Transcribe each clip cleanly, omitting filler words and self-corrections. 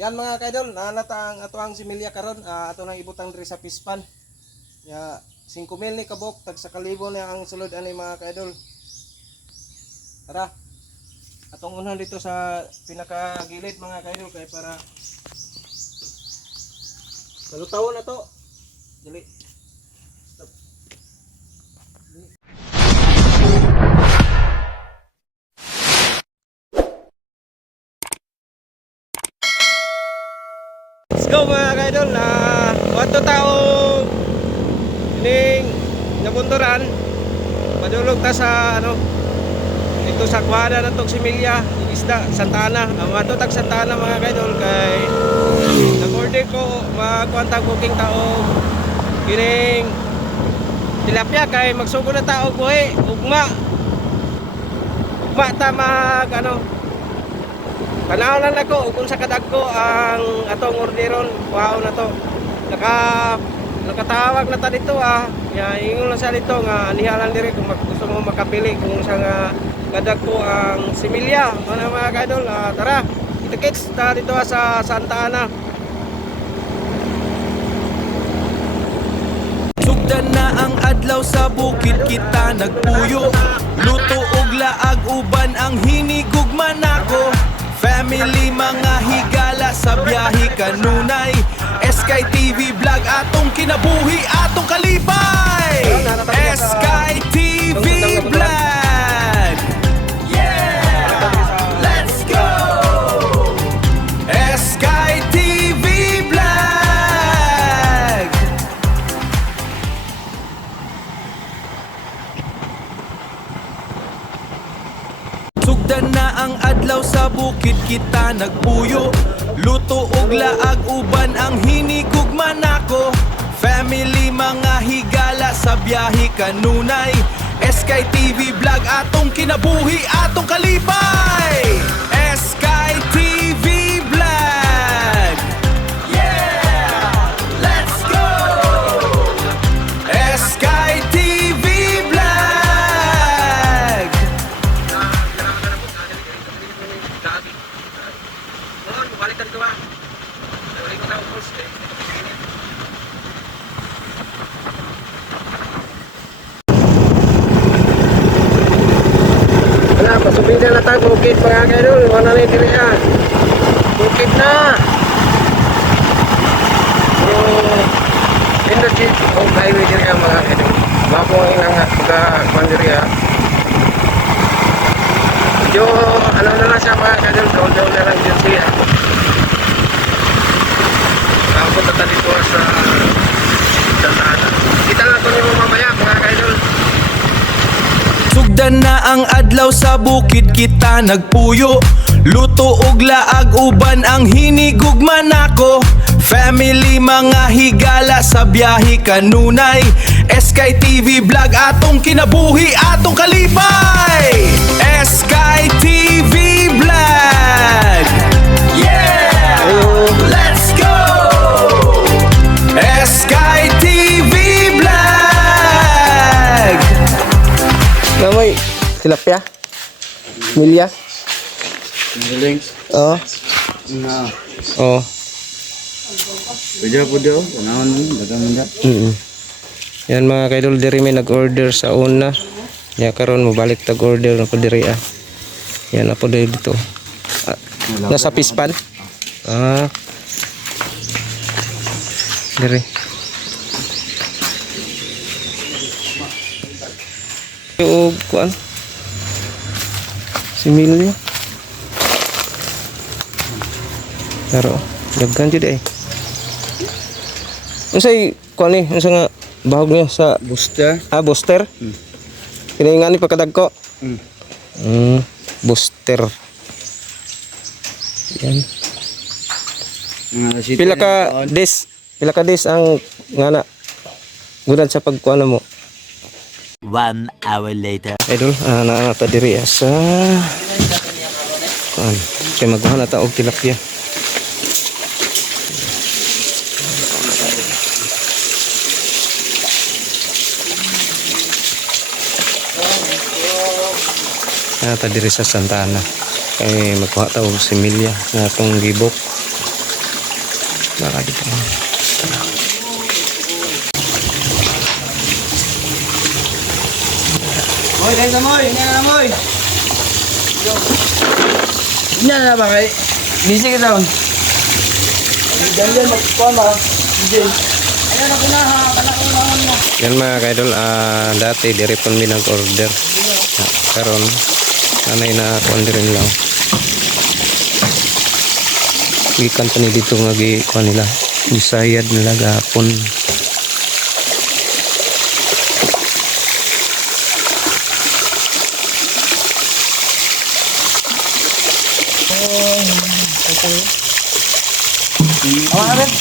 Yan mga kaidol, nalata ang atuang similya karon, ato nang ibutang diri sa pispan. Ya 5,000 ni kabok, tag sa kalibo na ang sulod ani mga kaidol. Tara. Atong unahan dito sa pinakagilid mga kaidol kay para salutawon na to. Dili. Stop. Let's go mga kaidol, wato taong ning nabunturan padulog ta sa ito sa kwada na tong similya isda Santana. Ang wato tag Santana mga kaidol kay nag-order ko magkwantang booking taong kining tilapia kay magsugod na tao buhi ugma ta mag panahon ako kung sa kadagko ang atong orderon. Wow na to. Nakatawag na ta dito Ya ingon lang sa dito nga aniha lang diri kung gusto mo makapili kung sa nga kadagko ang similya. Ano mga kaidol, tara. Kita-kits ta dito sa Santa Ana. Sugdan na ang adlaw sa bukid kita nagpuyo. Luto og laag uban ang hinigugman ako. Family mga higala sa biyahe kanunay. SKY TV vlog atong kinabuhi atong kalipay. SKY TV vlog. Yeah! Let's go! SKY TV vlog. Sugdan na ang adlaw sa bukid kita nagpuyo. Luto og laag uban ang hinigugman ako. Family mga higala sa biyahe kanunay. SKY TV vlog atong kinabuhi atong kalipay. SKY TV vlog. Yeah! Let's go! SKY TV vlog. Balik ka dito Balik ko na upos Wala, pasubin na tayo bukid mga kaidol. Wala na yung dili bukid na. Energy o highway dili mga kaidol. Mapo ang inang pagkakuan dili Medyo na lang siya mga kaidol. Down na lang dyan siya. Punta tayo dito sa Santana. Kita lang ito nyo mamaya mga kaidol. Sugdan na ang adlaw sa bukid kita nagpuyo. Luto og laag uban ang hinigugman ako. Family mga higala sa biyahe kanunay. SKY TV vlog atong kinabuhi atong kalipay. SKY TV vlog. Yeah! Let's go! SKY TV vlog. Namoy, tilapia? Milya? Links Oo. na Oo. pwede po daw panahon mo dagang manda. Yan mga kaidol, diri may nag-order sa una. Ya karon mo balik tag-order na po diri Yan na po dito. Nasa pispan. Diri. Yung kuan. Similya. Pero daghan jud Unsay kuan ni, unsa nga bahog niya sa Booster. booster? Kini nga ni pagkadagko. Booster. Yan. Pila ka days ang ngana gudad sa pagkuan mo? 1 hour later. Idol, naata diri sa kuan. Kay magkuha na ta og tilapia. Naata diri sa Santa Ana. Kay magkuha ta og similya na atong gibok. Baka dito. Moy, dahil sa moy. Hindi na moy. Nya na ba kay? Busy ka daw. Ganyan magkuha ba? DJ. Ayan ako na ha. Balak mo. Yan mga kaidol, dati diri pon mi nag-order. Karon anay na order lang. Gikan pa ni dito nga kuha nila. Bisayad nila gapon. Awa na rin.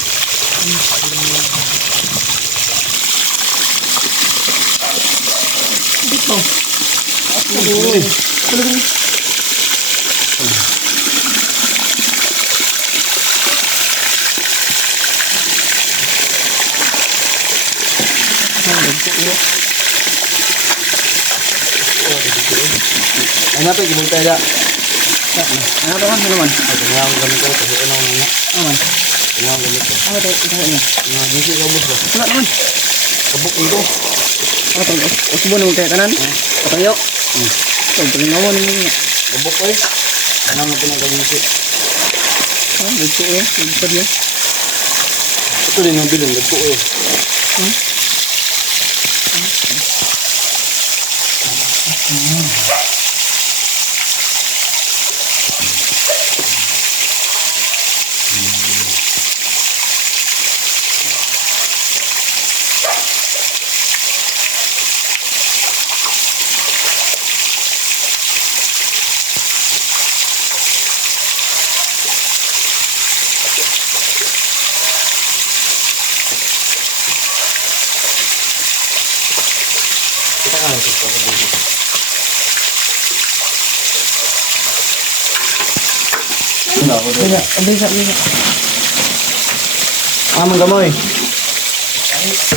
Ano pa gibol tayo? Ano pa man naman? Ito nga ang gamit ko kasi ano nga. Aman. Ito nga ang gamit ko. Ano tayo ito ni? Nga dito ka bus. Wala naman. Kabuk ito. Ano to? Usbo na kay tanan. Patayo. Ito pinawon ni. Kabuk ko eh. Ano mo pinagawin Ah, dito eh. Dito dia. Ito din ang bilong dito eh. Kita kan itu. Bisa. Aman gamoy.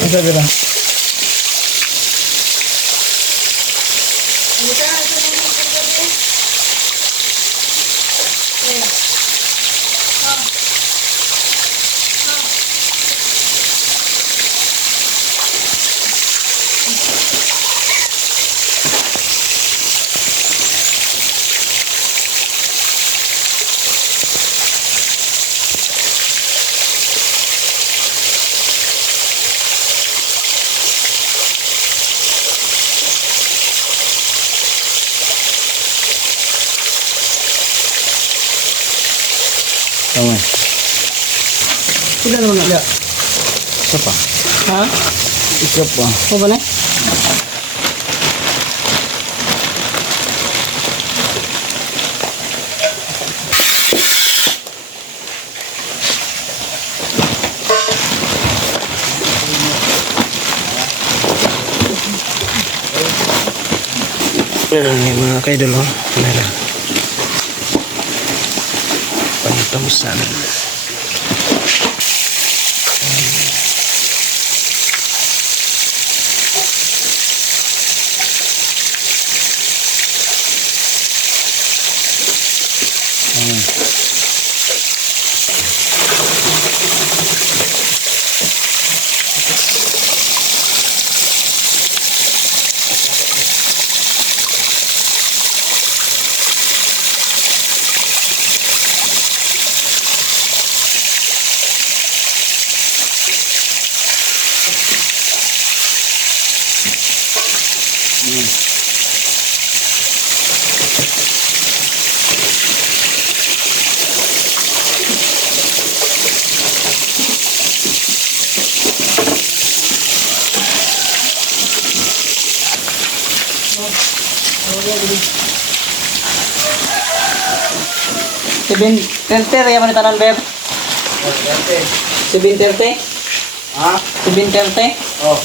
Asa bira. Tama. Sudah naman na. Isa pa. Ha? Isa pa. O ba na? Yan mga kaidol, oh. Nala. Pantausan. Sebin terter ya mana tanan beb? Sebin terte? Ah, sebin terte? Oh.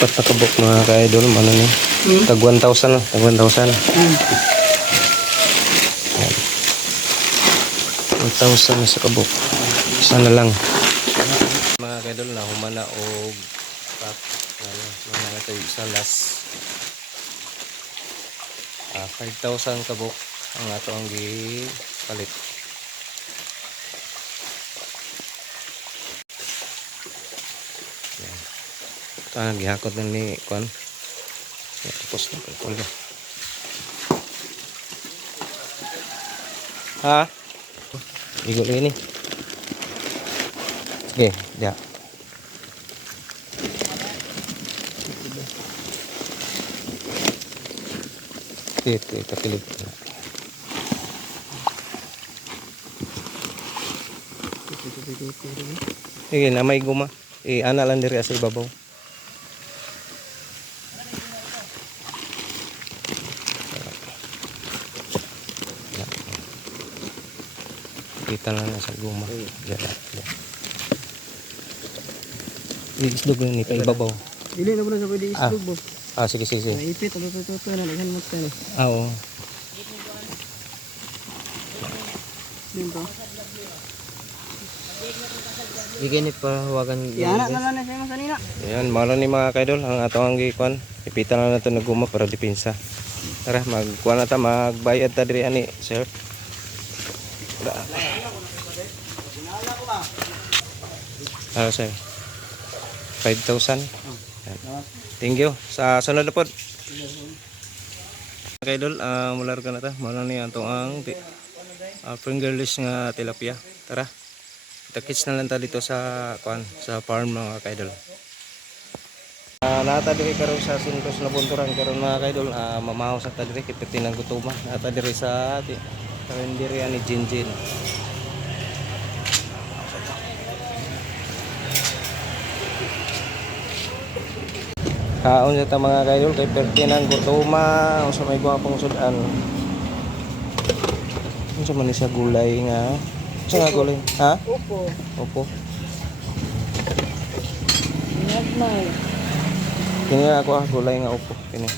Patakabok mga ka-idol, ano ni? Tag 1,000 lang, tag 1,000. 1,000 na sa kabok. Sana lang. Mga kaidol na humana og pack ano nga ito isa last 5,000 kabok ang ato ang gipalit. Yan. Ito ang gihakot na ni Kwan. Yan, tapos na pagkulga. Ha? Igo lagi ni. Sige, dia. Ito, kapilip. Sige, na may guma. Ana lang diri sa ibabaw. Kita lang na sa guma. Iislog ni pa ibabaw. Dili na mo na sa pwede islog bo. Sige, sige, sige. Naipit, tuto na, naghan mo tayo. Oo. Dito. Iginit pa huwagan. Yana na lang na siya sa nina. Ayan, malo ni mga kaidol ang ato ang gikuan. Ipitan lang nato na guma para depensa. Tara, magkuha na ta, magbayad ta diri ani, sir. Sir. 5,000. Thank you. Sa sunod na po. Kaidol, mular ka na ta. Malo ni ato ang fingerless nga tilapia. Tara. Kita-kits na lang ta dito sa sa farm mga kaidol. Nata diri karon sa Sintos na bunturan karon mga kaidol, mamahaw sa ta diri kipiti ng gutuma. Nata diri sa karinderiya ni Jinjin. Kaon sa ta mga kaidol kay perti ng gutuma unsa may gwapong sudan. Unsa man ni siya gulay nga? Unsa nga gulay? Ha? Opo. Opo. Nagmay. Kini ako gulay nga upo kini.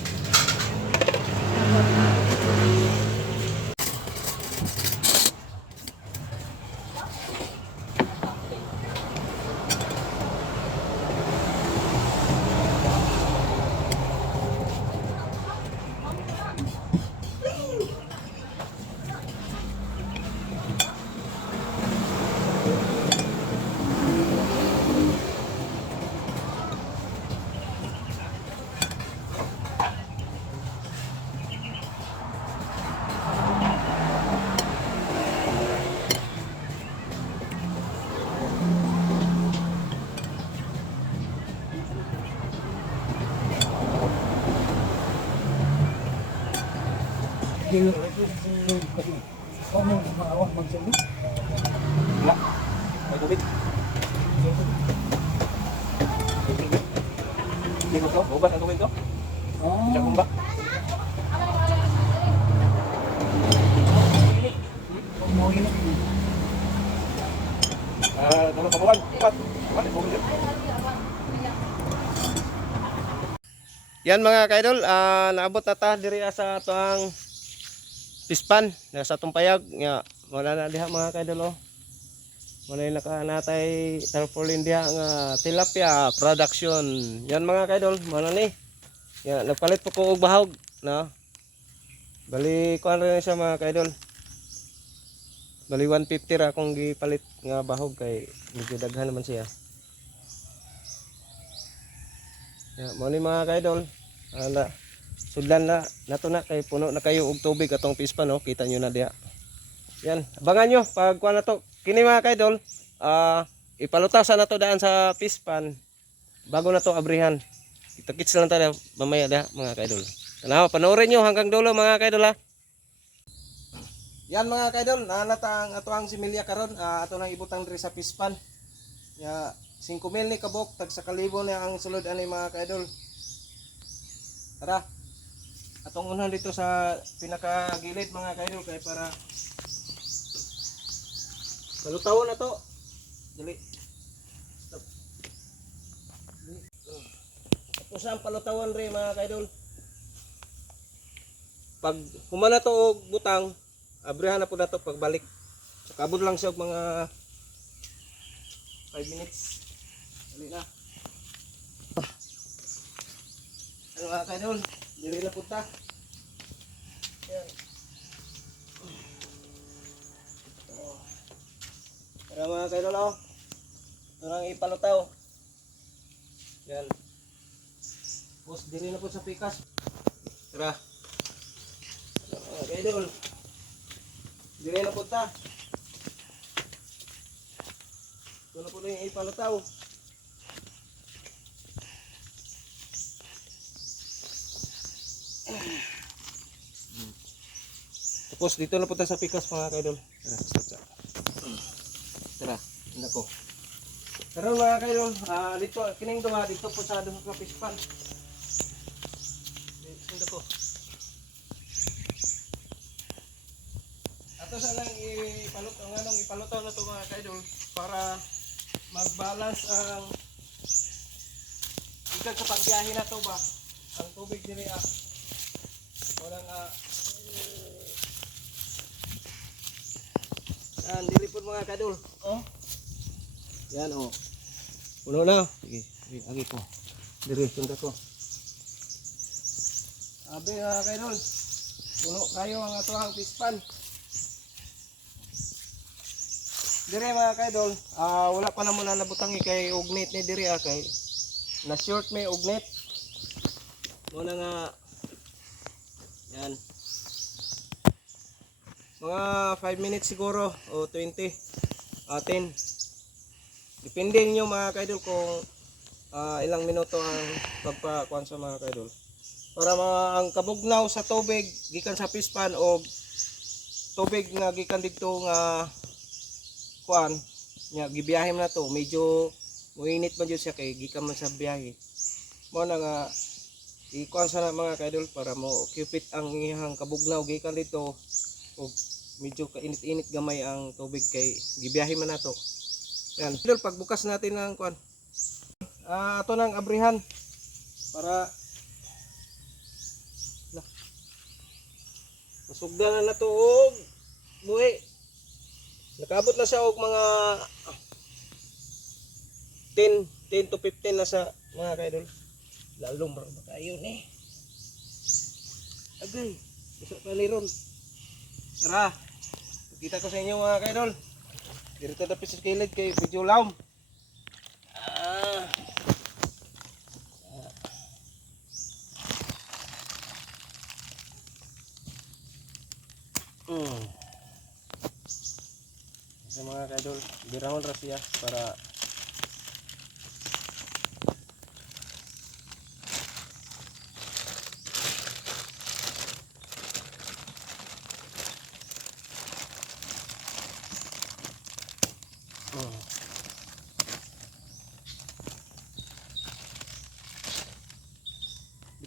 Yan mga kaidol, naabot na ta diri sa atong pispan sa atong payag nga wala na diha mga kaidol oh. Wala na natay tarpaulin diha nga tilapia production. Yan mga kaidol, mano ni. Yan nagpalit po ko og bahog, no. Bali kuan rin siya mga kaidol. Bali 150 ra akong gipalit nga bahog kay medyo daghan naman siya. Ya, mo ni mga kaidol. Sudlan na nato na kay puno na kayo og tubig atong pispan no. Kita nyo na diha. Yan, abangan nyo pag kuha na to. Kini mga kaidol, ipalutasan na to daan sa pispan bago na to abrihan. Kita-kits lang tayo mamaya diha mga kaidol. Tanaw, panoorin nyo hanggang dulo mga kaidol ha. Yan mga kaidol, nanatang ato ang similya karon, ato nang ibutang diri sa pispan. Ya 5,000 ni kabok, tag sa kalibo na ang sulod ani mga kaidol. Tara. Atong unahan dito sa pinakagilid mga kaidol kay para malutawon na to. Dali. Stop. Tapos ang palutawon rin mga kaidol. Pag humana to og butang, abrihan na po na to pagbalik. Kabod lang siya og mga 5 minutes. Dali na. Ano mga kaidol? Dili na punta. Yan. Tara mga kaidol oh. Ito lang ipalutaw. Yan. Tapos dili na po sa pikas. Tara. Tara mga kaidol. Dili na punta. Ito na po na yung ipalutaw. Tapos dito na punta sa pikas mga kaidol. Tara, stop. Tara, nako. Tara mga kaidol, dito kining duha dito po sa duha ka pispan. Nako. Ato sa lang ipalutaw nganong ipalutaw na to mga kaidol para mag-balance ang ikan sa pagbiyahe na to ba. Ang tubig diri walang yan, dili po mga kadol. Oh. Yan oh. Puno na. Sige, agi ko. Diri punta ko. Abi mga kadol. Puno kayo ang atuhang pispan. Diri mga kadol, wala pa na muna nabutangi kay ugnit ni diri kay na short may ugnit. Muna nga yan. Mga 5 minutes siguro o 20 10. Depende niyo mga kaidol kung ilang minuto ang pagpakuan sa mga kaidol. Para ang kabugnaw sa tubig gikan sa pispan o tubig nga gikan dito nga kuan nya gibiyahe man na to, medyo muinit man jud siya kay gikan man sa biyahe. Mo na nga ikuan sa mga kaidol para mo cupid ang iyang kabugnaw gikan dito o medyo kainit-init gamay ang tubig kay gibiyahe man nato. Yan. Idol, pagbukas natin ng kuan. Ato nang abrihan para masugdan na to og buhi. Nakabot na siya og mga 10 to 15 na sa mga kaidol. Lalong bro kayo ni. Agay, gusto pa liron. Tara. Kita ko sa inyo mga kaidol. Dito tapos sa kilid kay video laom. Sa mga kaidol, birahon ra siya para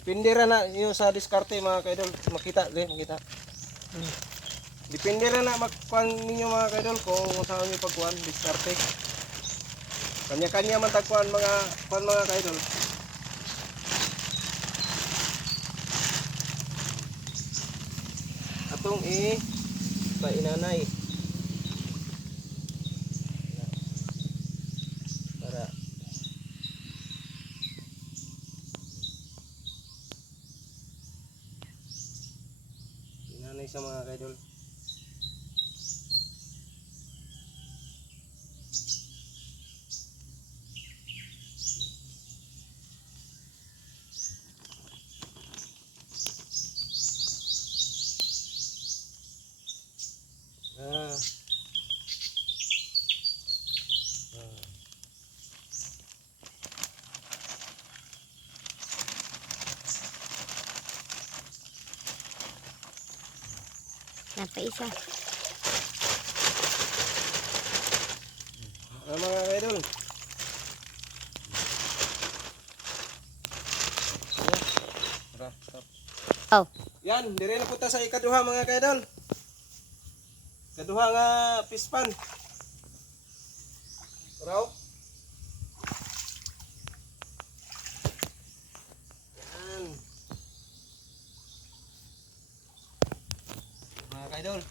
depende ra na yung sa diskarte mga kaidol, makita. Depende ra na magkuan ninyo mga kaidol kung saan niyo pagkuan diskarte. Kanya-kanya man tagkuan mga kuan mga kaidol. Atong painanay. Para inanay sa mga kaidol. Napaisa. Mga kaidol. Stop. Oh. Yan, dire na punta sa ikaduha mga kaidol. Kaduha nga pispan. Raw. Yan. Mga kaidol.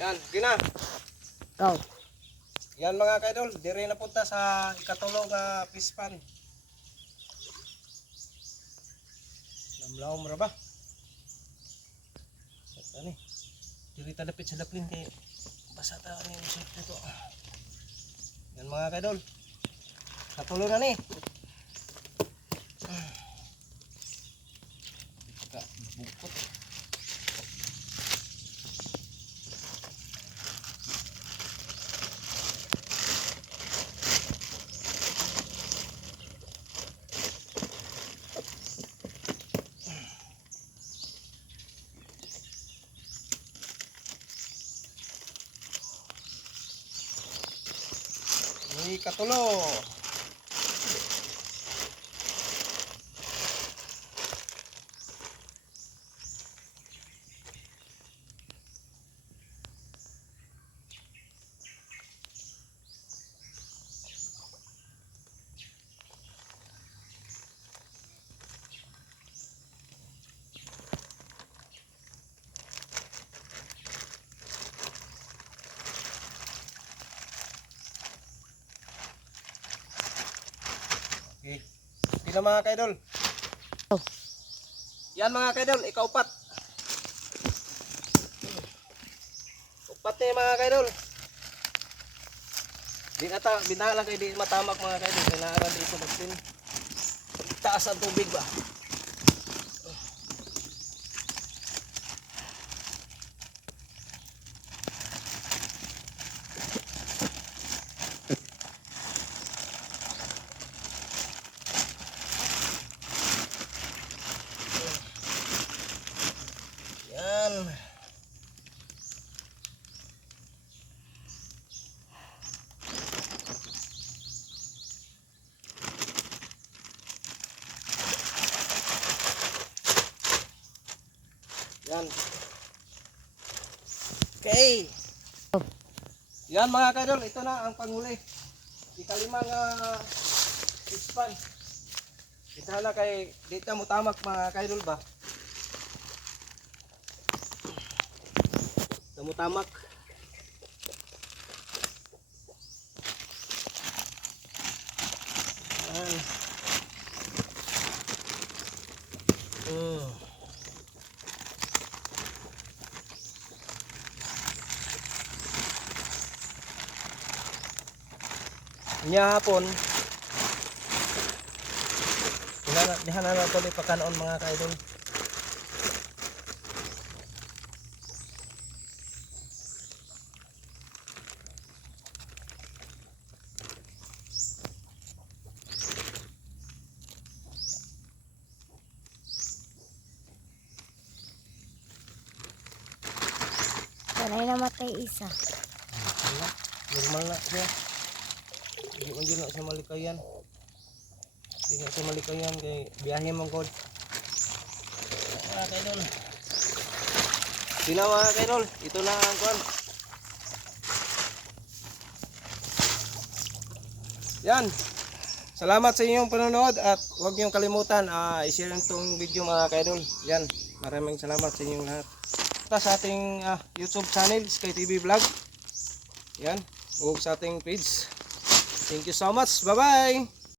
Yan, gina. Go. Yan mga kaidol, dire na punta sa ikatulong nga fish pan. Lamlaom ra ba? Ani. Diri ta dapit sa daplin kay basa ta ani usap dito. Yan mga kaidol. Katulong na ni. Ka bukot. Ni katulo. Okay. Hindi na mga kaidol. Yan mga kaidol, ikaupat. Upat na mga kaidol. Di nata, binahalang kayo di matamak mga kaidol. Kaya naaran dito magpin. Taas ang tubig ba? Yan. Yan. Okay. Yan mga kaidol, ito na ang panghuli. Ikalimang ispan. Ito na kay dito mo tamak mga kaidol ba? Tamak. Nya hapon. Dihan na nato ni pagkanoon mga kaidol. Sanay namatay isa. Normal na siya. Hindi na sa malikayan. Hindi na sa malikayan kay biyahe mong god. Mga kaidol. Sila mga kaidol, ito na ang kwan. Yan. Salamat sa inyong panonood at huwag niyong kalimutan i-share itong video mga kaidol. Yan. Maraming salamat sa inyong lahat. Sa ating YouTube channel, Sky TV Vlog. Yan. Huwag sa ating page. Thank you so much. Bye-bye.